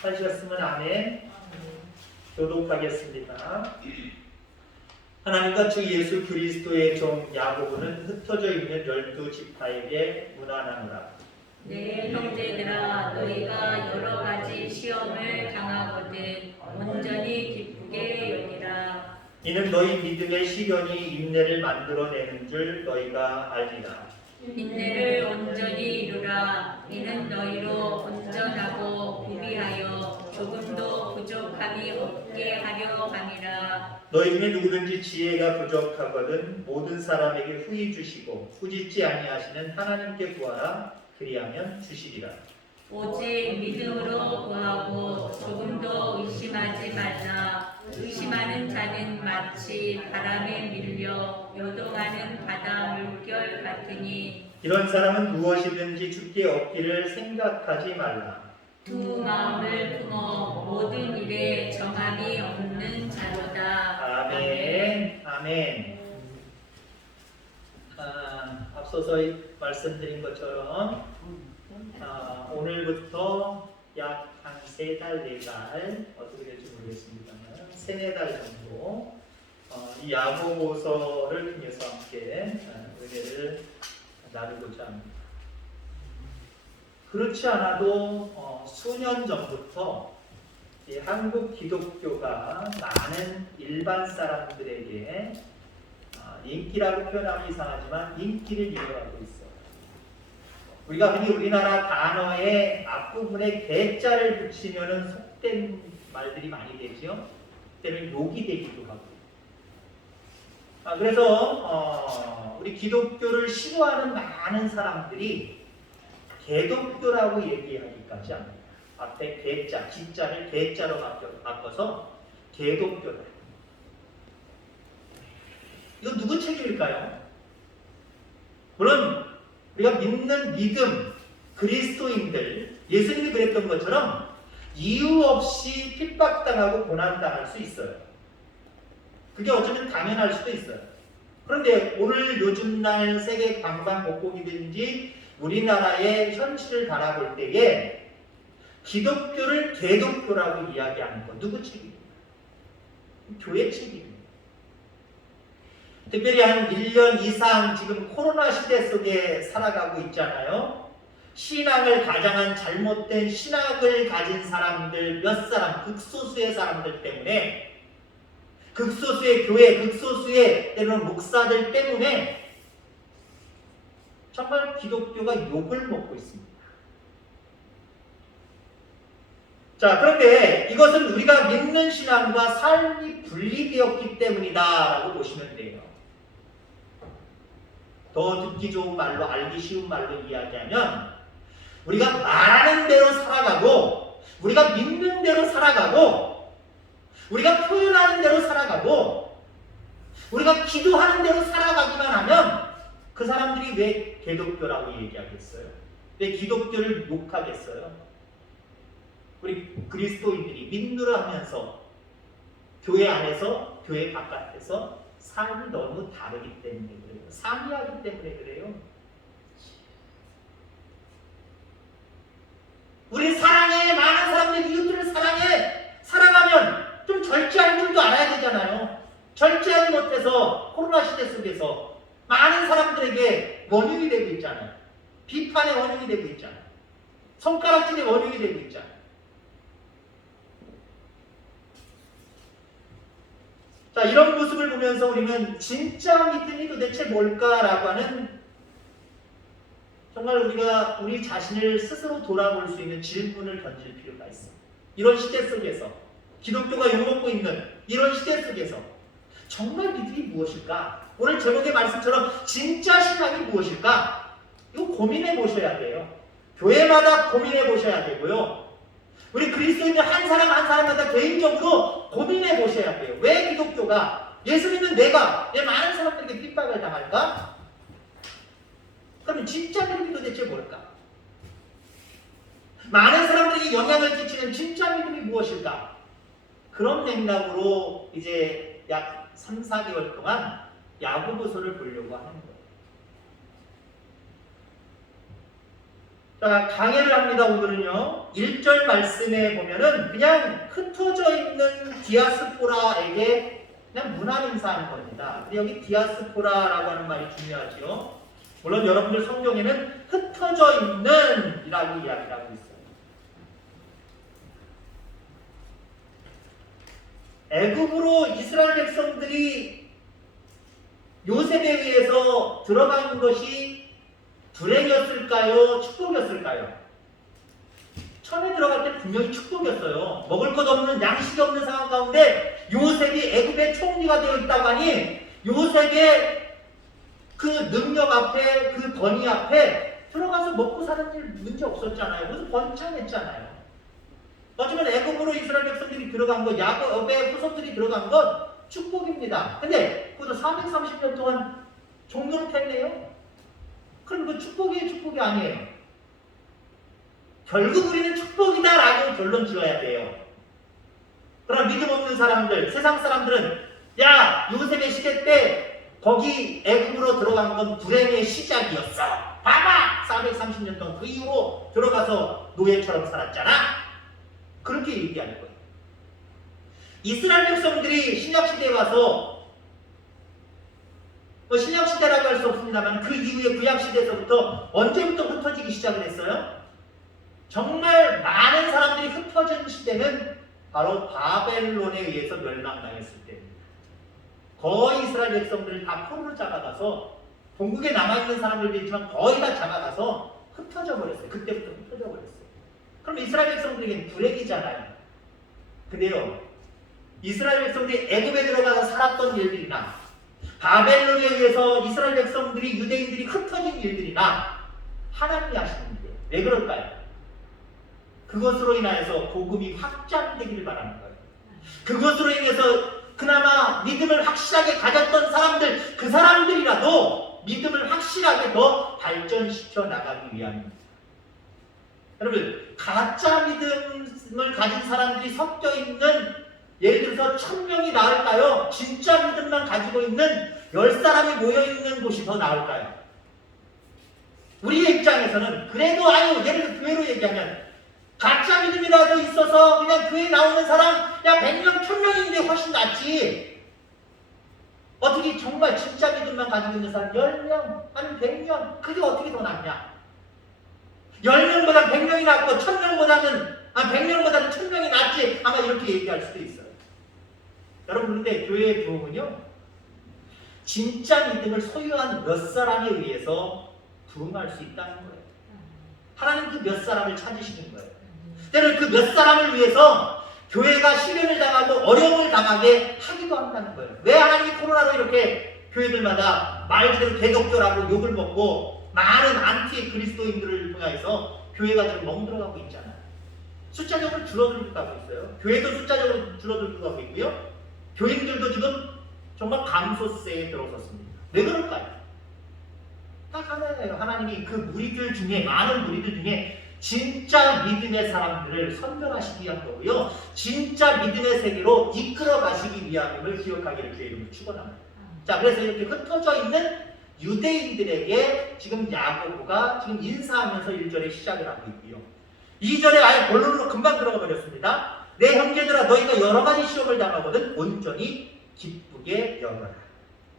하셨으면 아멘. 교독하겠습니다. 하나님과 주 예수 그리스도의 종 야고보는 흩어져 있는 12지파에게 문안하노라. 내 형제들아, 너희가 여러 가지 시험을 당하거든 온전히 기쁘게 여기라. 이는 너희 믿음의 시련이 인내를 만들어내는 줄 너희가 알리라. 인내를 온전히 이루라. 이는 너희로 온전하고 구비하여 조금도 부족함이 없게 하려 함이라. 너희 중에 누구든지 지혜가 부족하거든 모든 사람에게 후히 주시고 꾸짖지 아니하시는 하나님께 구하라. 그리하면 주시리라. 오직 믿음으로 구하고 조금도 의심하지 말라. 의심하는 자는 마치 바람에 밀려 요동하는 바다 물결 같으니 이런 사람은 무엇이든지 주께 얻기를 생각하지 말라. 두 마음을 품어 모든 일에 정함이 없는 자로다. 아멘. 아멘. 앞서서 말씀드린 것처럼 오늘부터 약 한 3달, 4달 어떻게 될지 모르겠습니다만 3, 4달 정도 이 야고보서를 통해서 함께 은혜를 나누고자 합니다. 그렇지 않아도 수년 전부터 이 한국 기독교가 많은 일반 사람들에게 인기라고 표현하면 이상하지만 인기를 이어가고 있어요. 우리가 흔히 우리나라 단어의 앞부분에 대자를 붙이면 속된 말들이 많이 되죠. 때로는 욕이 되기도 하고. 그래서 우리 기독교를 싫어하는 많은 사람들이 개독교라고 얘기하기까지 합니다. 앞에 개자, 기자를 개자로 바꿔서 개독교다. 이거 누구 책임일까요? 물론 우리가 믿는 믿음, 그리스도인들, 예수님이 그랬던 것처럼 이유 없이 핍박당하고 고난당할 수 있어요. 그게 어쩌면 당연할 수도 있어요. 그런데 오늘 요즘날 세계 관광복국이든지 우리나라의 현실을 바라볼 때에 기독교를 개독교라고 이야기하는 건 누구 책임입니까? 교회 책임입니다. 특별히 한 1년 이상 지금 코로나 시대 속에 살아가고 있잖아요. 신앙을 가장한 잘못된 신학을 가진 사람들 몇 사람, 극소수의 사람들 때문에, 극소수의 교회, 극소수의 때로는 목사들 때문에 정말 기독교가 욕을 먹고 있습니다. 자, 그런데 이것은 우리가 믿는 신앙과 삶이 분리되었기 때문이다라고 보시면 돼요. 더 듣기 좋은 말로, 알기 쉬운 말로 이야기하면 우리가 말하는 대로 살아가고, 우리가 믿는 대로 살아가고, 우리가 표현하는 대로 살아가고, 우리가 기도하는 대로 살아가기만 하면 그 사람들이 왜 개독교라고 얘기하겠어요? 왜 기독교를 욕하겠어요? 우리 그리스도인들이 믿음으로 하면서 교회 안에서, 교회 바깥에서 삶이 너무 다르기 때문에 그래요. 상이하기 때문에 그래요. 우리 사랑해. 많은 사람들이 이웃들을 사랑해. 사랑하면 좀 절제할 줄도 알아야 되잖아요. 절제하지 못해서 코로나 시대 속에서 많은 사람들에게 원흉이 되고 있잖아요. 비판의 원흉이 되고 있잖아요. 손가락질의 원흉이 되고 있잖아요. 자, 이런 모습을 보면서 우리는 진짜 믿음이 도대체 뭘까라고 하는, 정말 우리가 우리 자신을 스스로 돌아볼 수 있는 질문을 던질 필요가 있습니다. 이런 시대 속에서, 기독교가 욕먹고 있는 이런 시대 속에서 정말 믿음이 무엇일까? 오늘 저녁의 말씀처럼 진짜 신앙이 무엇일까? 이거 고민해 보셔야 돼요. 교회마다 고민해 보셔야 되고요. 우리 그리스도인들 한 사람 한 사람마다 개인적으로 고민해 보셔야 돼요. 왜 기독교가, 예수 믿는 내가 왜 많은 사람들에게 핍박을 당할까? 그러면 진짜 믿음이 도대체 뭘까? 많은 사람들에게 영향을 끼치는 진짜 믿음이 무엇일까? 그런 맥락으로 이제 약 3, 4개월 동안 야고보서를 보려고 하는 거예요. 자, 강해를 합니다. 오늘은요. 1절 말씀에 보면은 그냥 흩어져 있는 디아스포라에게 그냥 문안 인사하는 겁니다. 근데 여기 디아스포라라고 하는 말이 중요하죠. 물론 여러분들 성경에는 흩어져 있는 이라고 이야기를 하고 있어요. 애굽으로 이스라엘 백성들이 요셉에 의해서 들어간 것이 불행이었을까요? 축복이었을까요? 처음에 들어갈 때 분명히 축복이었어요. 먹을 것 없는, 양식이 없는 상황 가운데 요셉이 애굽의 총리가 되어 있다고 하니 요셉의 그 능력 앞에, 그 권위 앞에 들어가서 먹고 사는 일 문제 없었잖아요. 그래서 번창했잖아요. 하지만 애굽으로 이스라엘 백성들이 들어간 것, 야곱의 후손들이 들어간 것 축복입니다. 근데 그것도 430년 동안 종노릇 했네요. 그럼 그 축복이 아니에요. 결국 우리는 축복이다라고 결론 지어야 돼요. 그러나 믿음 없는 사람들, 세상 사람들은 야, 요셉의 시대 때 거기 애굽으로 들어간 건 불행의 시작이었어. 봐봐! 430년 동안 그 이후로 들어가서 노예처럼 살았잖아. 그렇게 얘기하는 거예요. 이스라엘 백성들이 신약시대에 와서 신약시대라고 할 수 없습니다만 그 이후에 구약시대에서부터 언제부터 흩어지기 시작을 했어요? 정말 많은 사람들이 흩어진 시대는 바로 바벨론에 의해서 멸망당했을 때입니다. 거의 이스라엘 백성들을 다 포로로 잡아가서 본국에 남아있는 사람들도 있지만 거의 다 잡아가서 흩어져 버렸어요. 그때부터 흩어져 버렸어요. 그럼 이스라엘 백성들에게는 불행이잖아요. 근데요, 이스라엘 백성들이 애굽에 들어가서 살았던 일들이나 바벨론에 의해서 이스라엘 백성들이, 유대인들이 흩어진 일들이나 하나님이 하시는 일이에요. 왜 그럴까요? 그것으로 인하여서 복음이 확장되기를 바라는 거예요. 그것으로 인해서 그나마 믿음을 확실하게 가졌던 사람들, 그 사람들이라도 믿음을 확실하게 더 발전시켜 나가기 위함입니다. 여러분, 가짜 믿음을 가진 사람들이 섞여 있는, 예를 들어서 1000명이 나을까요? 진짜 믿음만 가지고 있는 10사람이 모여있는 곳이 더 나을까요? 우리의 입장에서는 그래도 예를 들어 교회로 얘기하면 가짜 믿음이라도 있어서 그냥 교회 나오는 사람, 야 100명, 1000명인데 훨씬 낫지. 어떻게 정말 진짜 믿음만 가지고 있는 사람 10명, 아니면 100명, 그게 어떻게 더 낫냐? 10명보다 100명이 낫고 100명보다는 1000명이 낫지. 아마 이렇게 얘기할 수도 있어요. 여러분, 그런데 교회의 부흥은요, 진짜 믿음을 소유한 몇 사람에 의해서 부흥할 수 있다는 거예요. 하나님 그 몇 사람을 찾으시는 거예요. 때로 그 몇 사람을 위해서 교회가 시련을 당하고 어려움을 당하게 하기도 한다는 거예요. 왜 하나님이 코로나로 이렇게 교회들마다 말 그대로 대독교라고 욕을 먹고 많은 안티 그리스도인들을 통해서 교회가 지금 멍들어가고 있잖아요. 숫자적으로 줄어들고 가고 있어요. 교회도 숫자적으로 줄어들고 가고 있고요. 교인들도 지금 정말 감소세에 들어섰습니다. 왜 그럴까요? 딱 하나예요. 하나님이 그 무리들 중에, 많은 무리들 중에 진짜 믿음의 사람들을 선별하시기 위한 거고요. 진짜 믿음의 세계로 이끌어 가시기 위함을 기억하기를 주의 이름으로 축원합니다. 자, 그래서 이렇게 흩어져 있는 유대인들에게 지금 야고보가 지금 인사하면서 1절에 시작을 하고 있고요. 2절에 아예 본론으로 금방 들어가 버렸습니다. 내 형제들아, 너희가 여러 가지 시험을 당하거든 온전히 기쁘게 여겨라.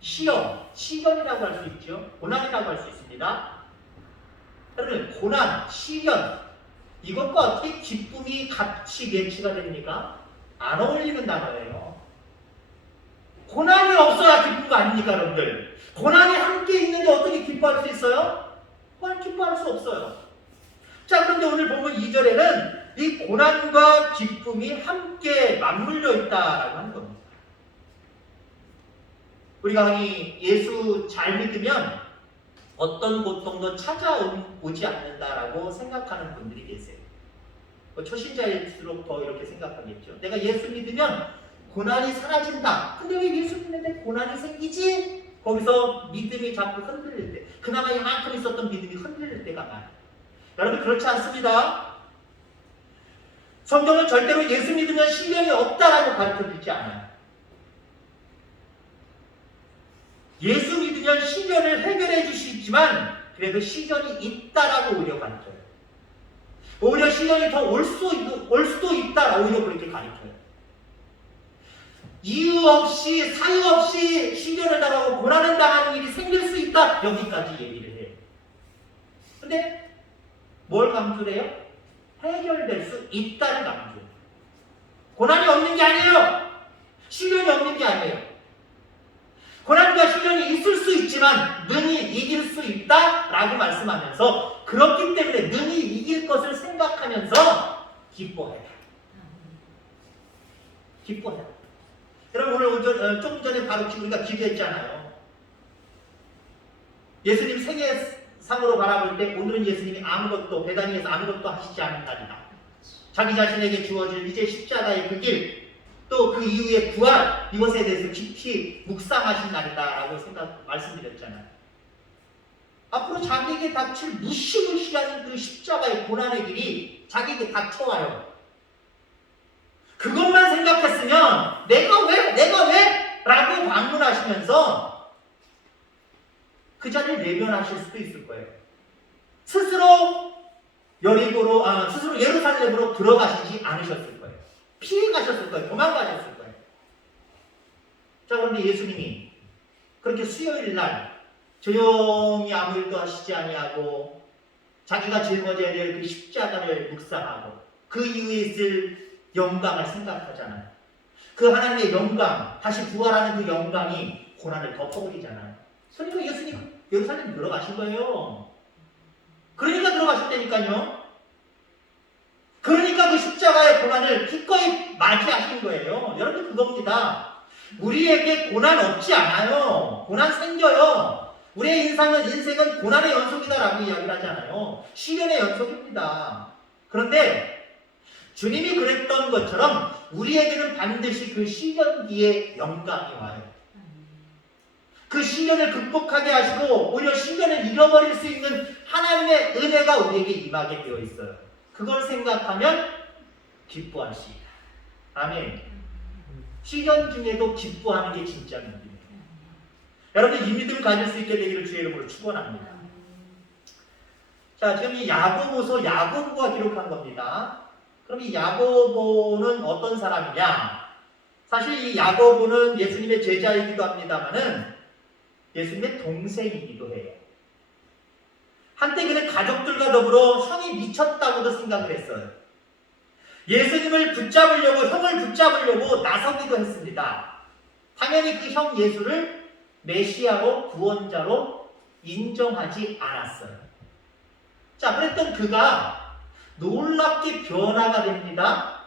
시련이라고 할 수 있죠. 고난이라고 할 수 있습니다. 여러분, 고난, 시련, 이것과 어떻게 기쁨이 같이 매치가 됩니까? 안 어울리는 단어예요. 고난이 없어야 기쁨가 아닙니까, 여러분들? 고난이 함께 있는데 어떻게 기뻐할 수 있어요? 기뻐할 수 없어요. 자, 그런데 오늘 보면 2절에는 이 고난과 기쁨이 함께 맞물려 있다라고 하는 겁니다. 우리가 흔히 예수 잘 믿으면 어떤 고통도 찾아오지 않는다라고 생각하는 분들이 계세요. 초신자일수록 더 이렇게 생각하겠죠. 내가 예수 믿으면 고난이 사라진다. 근데 왜 예수 믿는데 고난이 생기지? 거기서 믿음이 자꾸 흔들릴 때, 그나마 이만큼 있었던 믿음이 흔들릴 때가 많아요. 여러분, 그렇지 않습니다. 성경은 절대로 예수 믿으면 시련이 없다라고 가르쳐주지 않아요. 예수 믿으면 시련을 해결해 주시지만 그래도 시련이 있다라고 오히려 가르쳐요. 오히려 시련이 더 올 수도 있다. 오히려 그렇게 가르쳐요. 이유 없이 사유 없이 시련을 당하고 고난을 당하는 일이 생길 수 있다. 여기까지 얘기를 해요. 근데 뭘 강조를 해요? 해결될 수 있다는 강조. 고난이 없는 게 아니에요. 시련이 없는 게 아니에요. 고난과 시련이 있을 수 있지만 능히 이길 수 있다라고 말씀하면서 그렇기 때문에 능히 이길 것을 생각하면서 기뻐해라. 기뻐해라. 여러분 오늘 조금 전에 바로 우리가 기도했잖아요. 예수님 생애상으로 바라볼 때 오늘은 예수님이 아무것도 배단위에서 아무것도 하시지 않은 날이다. 자기 자신에게 주어질 이제 십자가의 그 길, 또 그 이후의 부활, 이것에 대해서 깊이 묵상하신 날이다라고 말씀드렸잖아요. 앞으로 자기에게 닥칠 무시무시한 그 십자가의 고난의 길이 자기에게 닥쳐와요. 그것만 생각했으면 내가 왜? 라고 방문하시면서 그 자리를 외면하실 수도 있을 거예요. 스스로 예루살렘으로 들어가시지 않으셨을 거예요. 피해 가셨을 거예요. 도망가셨을 거예요. 자, 그런데 예수님이 그렇게 수요일 날 조용히 아무 일도 하시지 아니하고 자기가 짊어져야 될 그 십자가를 묵상하고 그 이후에 있을 영광을 생각하잖아요. 그 하나님의 영광, 다시 부활하는 그 영광이 고난을 덮어버리잖아요. 그러니까 예수님 예루살렘 들어가신 거예요. 그러니까 들어가셨다니까요. 그러니까 그 십자가의 고난을 기꺼이 맞이하신 거예요. 여러분 그겁니다. 우리에게 고난 없지 않아요. 고난 생겨요. 우리의 인생은 고난의 연속이다라고 이야기를 하잖아요. 시련의 연속입니다. 그런데 주님이 그랬던 것처럼 우리에게는 반드시 그 시련 뒤에 영광이 와요. 그 시련을 극복하게 하시고 오히려 시련을 잃어버릴 수 있는 하나님의 은혜가 우리에게 임하게 되어 있어요. 그걸 생각하면 기뻐할 수 있다. 아멘. 시련 중에도 기뻐하는 게 진짜 믿음이에요. 여러분 이 믿음 가질 수 있게 되기를 주의 이름으로 축원합니다. 자, 지금 이 야고보서 야고보가 기록한 겁니다. 그럼 이 야고보는 어떤 사람이냐? 사실 이 야고보는 예수님의 제자이기도 합니다만은 예수님의 동생이기도 해요. 한때 그는 가족들과 더불어 형이 미쳤다고도 생각을 했어요. 예수님을 붙잡으려고, 형을 붙잡으려고 나서기도 했습니다. 당연히 그 형 예수를 메시아로 구원자로 인정하지 않았어요. 자, 그랬던 그가 놀랍게 변화가 됩니다.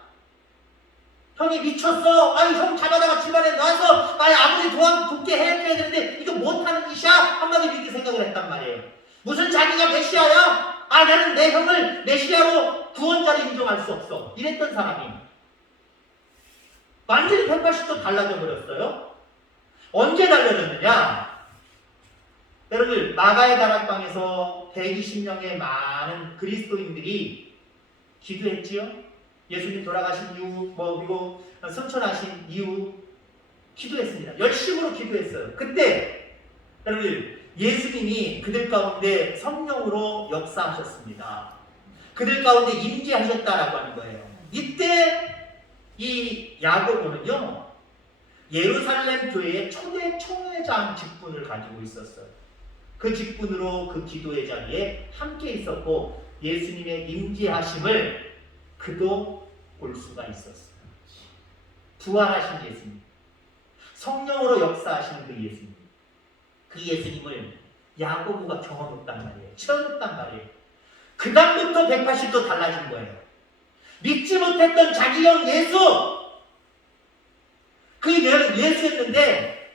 형이 미쳤어. 아유, 형 잡아다가 집안에 놔서 아버지 돕게 해줘야 되는데 이거 못하는 짓이야. 한마디로 이렇게 생각을 했단 말이에요. 무슨 자기가 메시아야? 나는 내 형을 메시아로 구원자로 인정할 수 없어. 이랬던 사람이 완전히 180도 달라져 버렸어요. 언제 달라졌느냐? 여러분 마가의 다락방에서 120명의 많은 그리스도인들이 기도했지요. 예수님 돌아가신 이후 그리고 승천하신 이후 기도했습니다. 열심으로 기도했어요. 그때 여러분 예수님이 그들 가운데 성령으로 역사하셨습니다. 그들 가운데 임재하셨다라고 하는 거예요. 이때 이 야고보는요 예루살렘 교회의 초대 총회장 직분을 가지고 있었어요. 그 직분으로 그 기도의 자리에 함께 있었고 예수님의 임재하심을 그도 볼 수가 있었어요. 부활하신 예수님, 성령으로 역사하시는 그 예수님, 그 예수님을 야고보가 경험했단 말이에요. 체험했단 말이에요. 그 다음부터 180도 달라진 거예요. 믿지 못했던 자기 형 예수, 그 예수였는데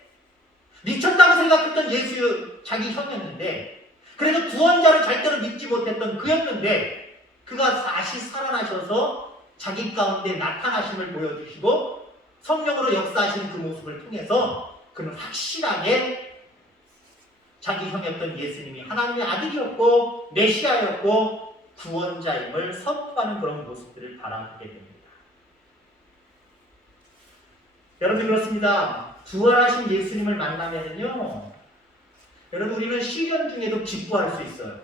미쳤다고 생각했던 자기 형이었는데 그래서 구원자를 절대로 믿지 못했던 그였는데 그가 다시 살아나셔서 자기 가운데 나타나심을 보여주시고 성령으로 역사하시는 그 모습을 통해서 그는 확실하게 자기 형이었던 예수님이 하나님의 아들이었고 메시아였고 구원자임을 선포하는 그런 모습들을 바라보게 됩니다. 여러분 그렇습니다. 부활하신 예수님을 만나면요 여러분 우리는 시련 중에도 기뻐할 수 있어요.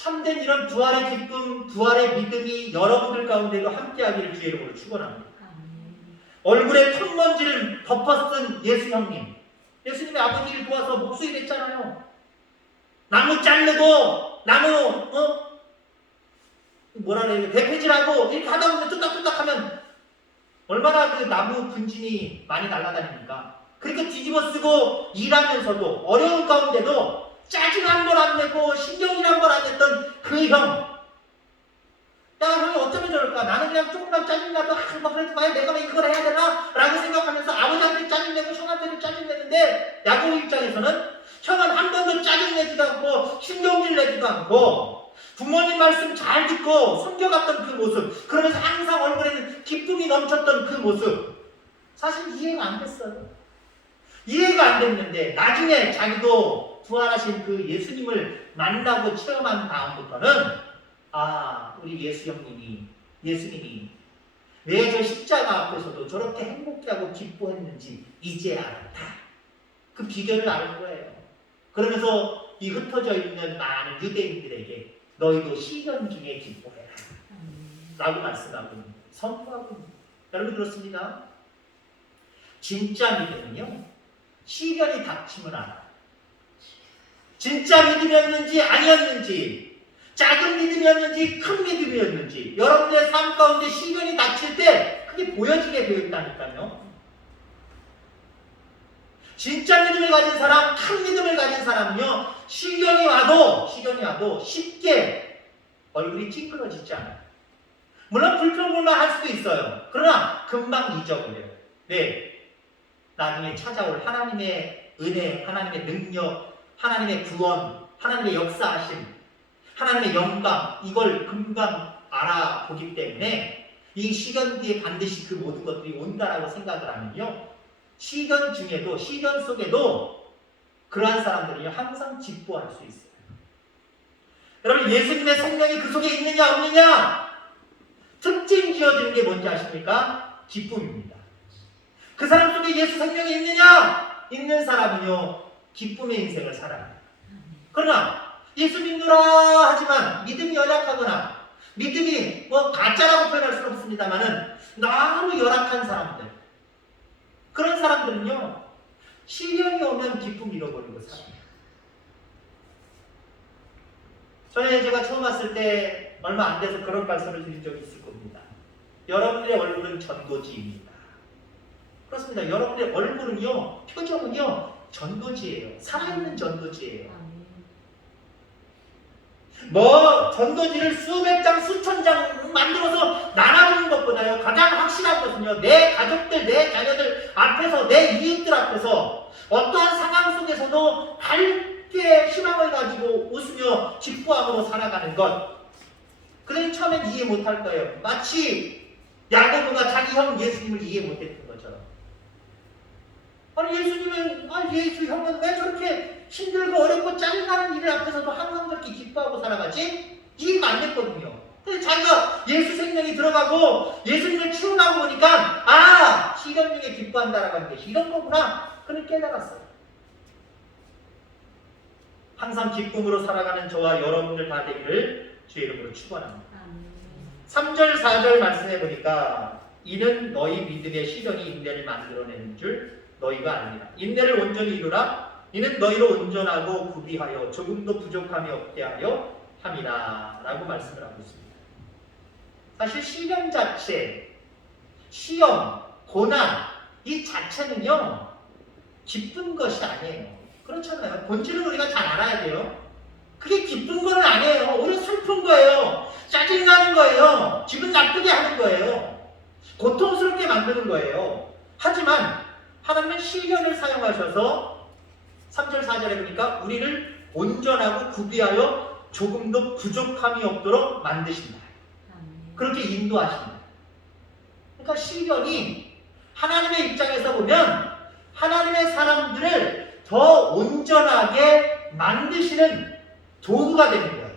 참된 이런 부활의 기쁨, 부활의 믿음이 여러분들 가운데도 함께하기를 주의 이름으로 축원합니다. 얼굴에 털먼지를 덮어쓴 예수 형님, 예수님의 아버지를 도와서 목수일 했잖아요. 나무 자르고 나무 뭐라 그래요, 대패질하고 이렇게 하다 보면 뚝딱뚝딱하면 얼마나 그 나무 분진이 많이 날아다닙니까? 그렇게 뒤집어 쓰고 일하면서도 어려운 가운데도 짜증 한 번 안 내고 신경질 한 번 안 냈던 그 형. 야, 형이 어쩌면 저럴까? 나는 그냥 조금만 짜증나도 뭐 그래도 왜 내가 왜 이걸 해야 되나? 라고 생각하면서 아버지한테 짜증내고 형한테도 짜증내는데 야곱 입장에서는 형은 한 번도 짜증내지도 않고 신경질 내지도 않고 부모님 말씀 잘 듣고 섬겨갔던 그 모습, 그러면서 항상 얼굴에는 기쁨이 넘쳤던 그 모습, 사실 이해가 안 됐어요. 이해가 안 됐는데 나중에 자기도 부활하신 그 예수님을 만나고 체험한 다음부터는 우리 예수님이 왜 저 십자가 앞에서도 저렇게 행복해하고 기뻐했는지 이제 알았다. 그 비결을 아는 거예요. 그러면서 이 흩어져 있는 많은 유대인들에게 너희도 시련 중에 기뻐해라 라고 말씀하고 있는, 선포하고 있는. 여러분 그렇습니다. 진짜 믿음은요, 시련이 닥치면 알아. 진짜 믿음이었는지 아니었는지, 작은 믿음이었는지 큰 믿음이었는지 여러분의 삶 가운데 시련이 닥칠 때 그게 보여지게 되어 있다니까요. 진짜 믿음을 가진 사람, 큰 믿음을 가진 사람은요, 시련이 와도 쉽게 얼굴이 찡그러지지 않아요. 물론 불평불만 할 수도 있어요. 그러나 금방 잊어버려요. 네, 나중에 찾아올 하나님의 은혜, 하나님의 능력, 하나님의 구원, 하나님의 역사하심, 하나님의 영광, 이걸 금방 알아보기 때문에 이 시련 뒤에 반드시 그 모든 것들이 온다라고 생각을 하면요, 시련 중에도, 시련 속에도 그러한 사람들이 항상 기뻐할 수 있어요. 여러분, 예수님의 생명이 그 속에 있느냐 없느냐 특징 지어지는 게 뭔지 아십니까? 기쁨입니다. 그 사람 속에 예수 생명이 있느냐? 있는 사람은요, 기쁨의 인생을 살아요. 그러나 예수 믿노라 하지만 믿음이 연약하거나 믿음이 가짜라고 표현할 수는 없습니다만은 너무 열악한 사람들, 그런 사람들은요, 시련이 오면 기쁨 잃어버리고 살아요. 전에 제가 처음 왔을 때 얼마 안 돼서 그런 말씀을 드린 적이 있을 겁니다. 여러분들의 얼굴은 전도지입니다. 그렇습니다. 여러분들의 얼굴은요, 표정은요, 전도지예요. 살아있는 전도지예요. 전도지를 수백 장, 수천 장 만들어서 나눠주는 것보다요, 가장 확실한 것은요, 내 가족들, 내 자녀들 앞에서, 내 이웃들 앞에서 어떠한 상황 속에서도 밝게 희망을 가지고 웃으며 기뻐함으로 살아가는 것. 그들이 처음엔 이해 못할 거예요. 마치 야고보가 자기 형 예수님을 이해 못했던 것처럼. 아니, 예수 형은 왜 저렇게 힘들고 어렵고 짜증나는 일을 앞에서도 항상 그렇게 기뻐하고 살아가지? 이해가 안 됐거든요. 근데 자기가 예수 생명이 들어가고 예수님을 체험하고 보니까 시련 중에 기뻐한다라고 하는 게 이런 거구나. 그는 깨달았어요. 항상 기쁨으로 살아가는 저와 여러분들 다 되기를 주의 이름으로 축원합니다. 3절 4절 말씀해 보니까 이는 너희 믿음의 시련이 인내를 만들어내는 줄 너희가 아니라 인내를 온전히 이루라. 이는 너희로 온전하고 구비하여 조금도 부족함이 없게 하여 함이라 라고 말씀을 하고 있습니다. 사실 시련 자체, 시험, 고난 이 자체는요, 기쁜 것이 아니에요. 그렇잖아요. 본질은 우리가 잘 알아야 돼요. 그게 기쁜 건 아니에요. 오히려 슬픈 거예요. 짜증나는 거예요. 기분 나쁘게 하는 거예요. 고통스럽게 만드는 거예요. 하지만 하나님은 시련을 사용하셔서 3절 4절에 보니까 우리를 온전하고 구비하여 조금도 부족함이 없도록 만드신다. 그렇게 인도하신다. 그러니까 시련이 하나님의 입장에서 보면 하나님의 사람들을 더 온전하게 만드시는 도구가 되는 거예요.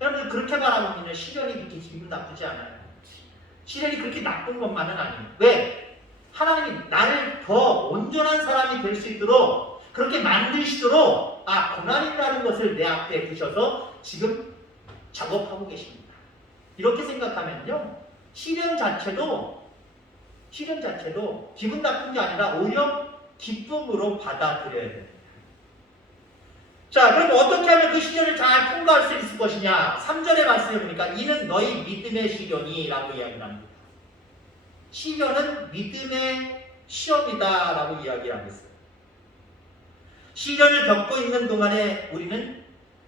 여러분, 그렇게 바라보면 시련이 그렇게 기분 나쁘지 않아요. 시련이 그렇게 나쁜 것만은 아니에요. 왜? 하나님이 나를 더 온전한 사람이 될 수 있도록 그렇게 만드시도록 고난이라는 것을 내 앞에 두셔서 지금 작업하고 계십니다. 이렇게 생각하면요, 시련 자체도 기분 나쁜 게 아니라 오히려 기쁨으로 받아들여야 됩니다. 자, 그럼 어떻게 하면 그 시련을 잘 통과할 수 있을 것이냐? 3절의 말씀에 보니까 이는 너희 믿음의 시련이라고 이야기를 합니다. 시련은 믿음의 시험이다라고 이야기하고 있어요. 시련을 겪고 있는 동안에 우리는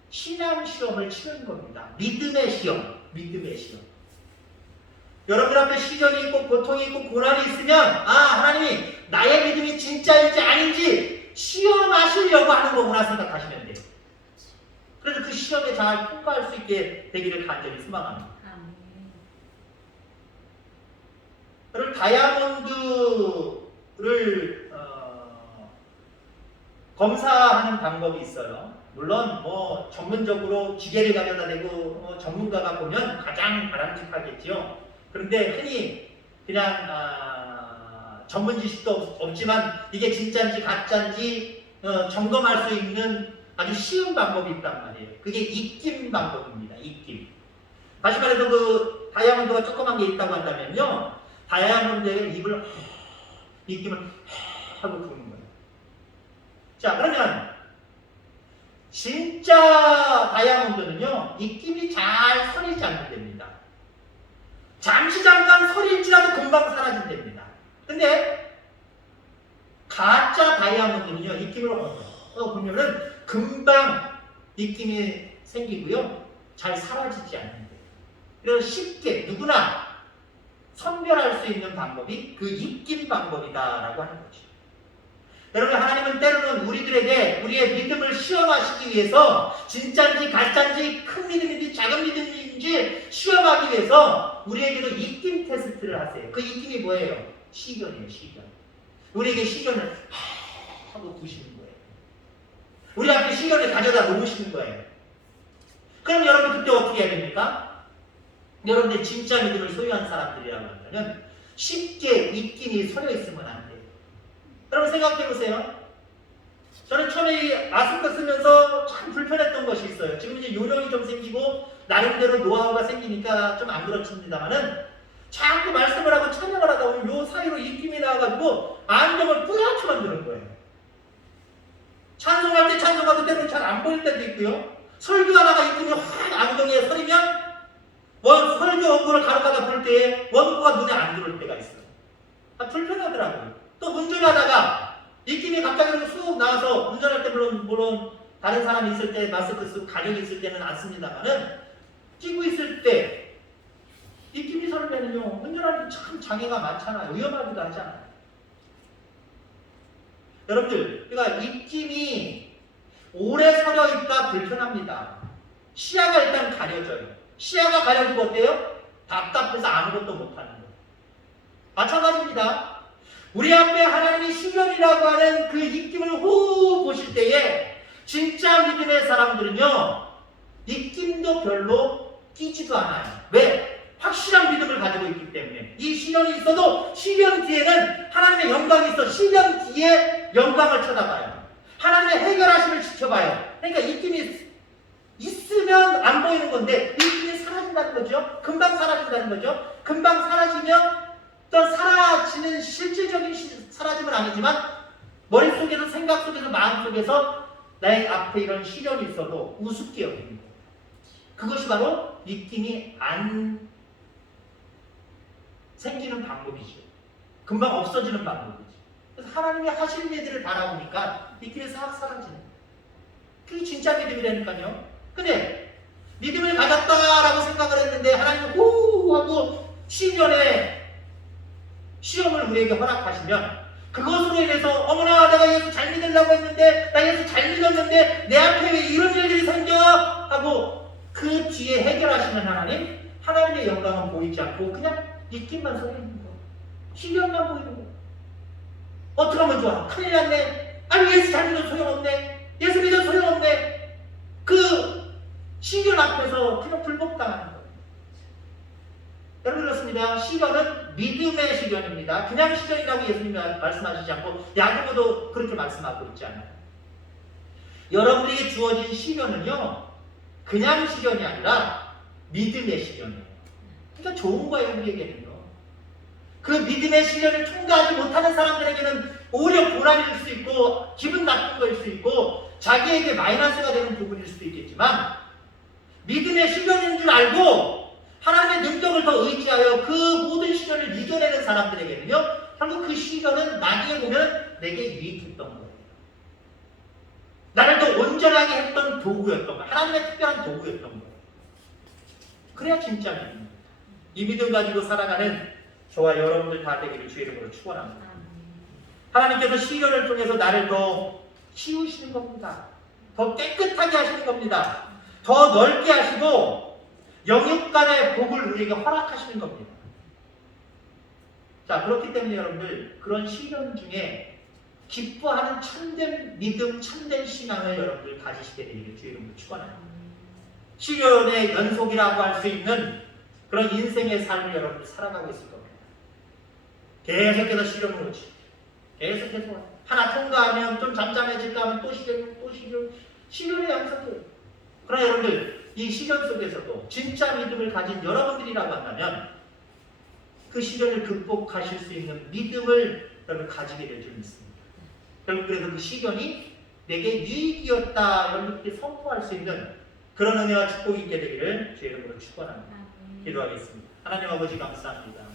신앙 시험을 치는 겁니다. 믿음의 시험. 여러분 앞에 시련이 있고 고통이 있고 고난이 있으면 하나님이 나의 믿음이 진짜인지 아닌지 시험하시려고 하는 거구나 생각하시면 돼요. 그래서 그 시험에 잘 통과할 수 있게 되기를 간절히 소망합니다. 그리고 다이아몬드를 검사하는 방법이 있어요. 물론 뭐 전문적으로 기계를 가져다 대고 전문가가 보면 가장 바람직하겠지요. 그런데 흔히 그냥 전문 지식도 없지만 이게 진짜인지 가짜인지 점검할 수 있는 아주 쉬운 방법이 있단 말이에요. 그게 입김 방법입니다. 입김. 다시 말해서 그 다이아몬드가 조그만 게 있다고 한다면요, 다이아몬드의 입김을 하고 부는 거예요. 자, 그러면 진짜 다이아몬드는요, 입김이 잘 서리지 않는답니다. 잠깐 서릴지라도 금방 사라진답니다. 근데 가짜 다이아몬드는요, 입김을 보면은 금방 입김이 생기고요, 잘 사라지지 않는데. 그래서 쉽게 누구나 선별할 수 있는 방법이 그 입김 방법이다라고 하는 거죠. 여러분, 하나님은 때로는 우리들에게 우리의 믿음을 시험하시기 위해서 진짜인지 가짜인지 큰 믿음인지 작은 믿음인지 시험하기 위해서 우리에게도 입김 테스트를 하세요. 그 입김이 뭐예요? 시련이에요. 시련. 우리에게 시련을 하고 두시는 거예요. 우리 앞에 시련을 가져다 놓으시는 거예요. 그럼 여러분 그때 어떻게 해야 됩니까? 여러분들 진짜 믿음을 소유한 사람들이라고 한다면 쉽게 입김이 서려 있으면 안 돼요. 여러분 생각해 보세요. 저는 처음에 이 마스크 쓰면서 참 불편했던 것이 있어요. 지금 이제 요령이 좀 생기고 나름대로 노하우가 생기니까 좀 안 그렇습니다만은 자꾸 말씀을 하고 찬양을 하다 보면 요 사이로 입김이 나와가지고 안경을 뿌옇게 만드는 거예요. 찬송할 때 찬송하도 때로는 잘 안 보일 때도 있고요. 설교하다가 입김이 확 안경에 서리면 설교 원고를 가로가다 볼 때에 원고가 눈에 안 들어올 때가 있어요. 불편하더라고요. 또 운전하다가 입김이 갑자기 쑥 나와서 운전할 때 물론 다른 사람이 있을 때 마스크 쓰고 가족이 있을 때는 안 씁니다만은 끼고 있을 때 입김이 서르면요 운전하는 데 참 장애가 많잖아요. 위험하기도 하잖아요. 여러분들, 그러니까 입김이 오래 서려 있다 불편합니다. 시야가 일단 가려져요. 시야가 가려지고 어때요? 답답해서 아무것도 못하는 거예요. 마찬가지입니다. 우리 앞에 하나님이 시련이라고 하는 그 입김을 후 보실 때에 진짜 믿음의 사람들은요, 입김도 별로 끼지도 않아요. 왜? 확실한 믿음을 가지고 있기 때문에. 이 시련이 있어도 시련 뒤에는 하나님의 영광이 있어. 시련 뒤에 영광을 쳐다봐요. 하나님의 해결하심을 지켜봐요. 그러니까 입김이 있으면 안 보이는 건데 입김이 사라진다는 거죠. 금방 사라진다는 거죠. 금방 사라지면 또 사라지는 실질적인 사라짐은 아니지만 머릿속에서 생각 속에서 마음 속에서 나의 앞에 이런 시련이 있어도 우습게 여기는 거예요. 그것이 바로 입김이 안 생기는 방법이죠. 금방 없어지는 방법이죠. 그래서 하나님이 하시는 일들을 바라보니까 입김이 싹 사라지는 거예요. 그게 진짜 믿음이라니까요. 근데 믿음을 가졌다라고 생각을 했는데 하나님이 후 하고 시련에 시험을 우리에게 허락하시면 그것으로 인해서 어머나 내가 예수 잘 믿으려고 했는데 나 예수 잘 믿었는데 내 앞에 왜 이런 일들이 생겨? 하고 그 뒤에 해결하시는 하나님의 영광은 보이지 않고 그냥 입김만 서 있는 거, 시련만 보이는 거. 어떻게 하면 좋아? 큰일 났네. 아니 예수 잘 믿어도 소용없네. 예수 믿어도 소용없네. 그 시련 앞에서 그냥 불복당하는 거예요. 여러분 그렇습니다. 시련은 믿음의 시련입니다. 그냥 시련이라고 예수님이 말씀하시지 않고 야고보도 그렇게 말씀하고 있지 않아요. 여러분에게 주어진 시련은요, 그냥 시련이 아니라 믿음의 시련이에요. 그러니까 좋은 거예요, 우리에게는요. 그 믿음의 시련을 통과하지 못하는 사람들에게는 오히려 고난일 수 있고 기분 나쁜 거일 수 있고 자기에게 마이너스가 되는 부분일 수도 있겠지만 믿음의 시련인 줄 알고 하나님의 능력을 더 의지하여 그 모든 시련을 이겨내는 사람들에게는요, 결국 그 시련은 나중에 보면 내게 유익했던 거예요. 나를 더 온전하게 했던 도구였던 거예요. 하나님의 특별한 도구였던 거예요. 그래야 진짜 믿음입니다. 이 믿음 가지고 살아가는 저와 여러분들 다 되기를 주의 이름으로 축원합니다. 하나님께서 시련을 통해서 나를 더 키우시는 겁니다. 더 깨끗하게 하시는 겁니다. 더 넓게 하시고 영육간의 복을 우리에게 허락하시는 겁니다. 자, 그렇기 때문에 여러분들 그런 시련 중에 기뻐하는 참된 믿음, 참된 신앙을 여러분들 가지시게 되기를 주의 이름으로 축원합니다. 시련의 연속이라고 할 수 있는 그런 인생의 삶을 여러분들 살아가고 있을 겁니다. 계속해서 시련을 오지. 계속해서 하나 통과하면 좀 잠잠해질까 하면 또 시련, 또 시련. 시련의 연속이에요. 그러나 여러분들 이 시련 속에서도 진짜 믿음을 가진 여러분들이라고 한다면 그 시련을 극복하실 수 있는 믿음을 여러분 가지게 될 줄 믿습니다. 결국 그래서 그 시련이 내게 유익이었다 여러분들께 선포할 수 있는 그런 은혜와 축복이 있게 되기를 주의 이름으로 축원합니다. 기도하겠습니다. 하나님 아버지 감사합니다.